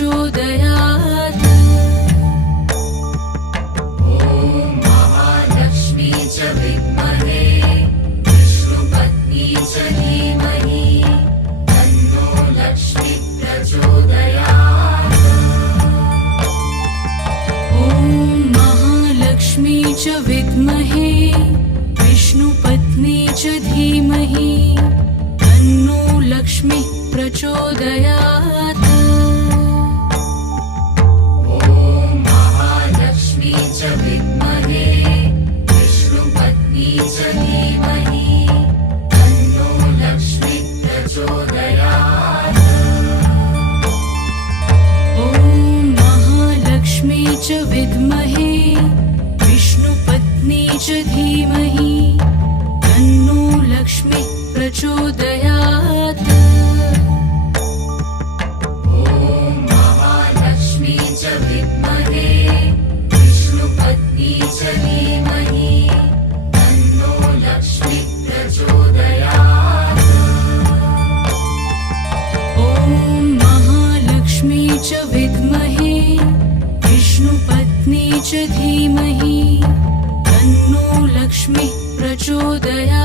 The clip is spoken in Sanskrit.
प्रचोदयात्। ॐ महालक्ष्मी च विद्महे विष्णुपत्नी च धीमहि तन्नो लक्ष्मी प्रचोदयात्। ॐ महालक्ष्मी च विद्महे विष्णुपत्नी च धीमहि तन्नो लक्ष्मी प्रचोदयात्। ॐ महालक्ष्मी च विद्महे विष्णुपत्नी च धीमहि तन्नो लक्ष्मी प्रचोदयात्। ॐ महालक्ष्मी च विद्महे विष्णुपत्नी च धीमहि तन्नो लक्ष्मी प्रचोदयात्। ॐ महालक्ष्मी च विद्महे विष्णुपत्नी च धीमहि तन्नो लक्ष्मी प्रचोदयात्। ॐ महालक्ष्मी च विद्महे विष्णुपत्नी च धीमहि तन्नो लक्ष्मी प्रचोदयात्।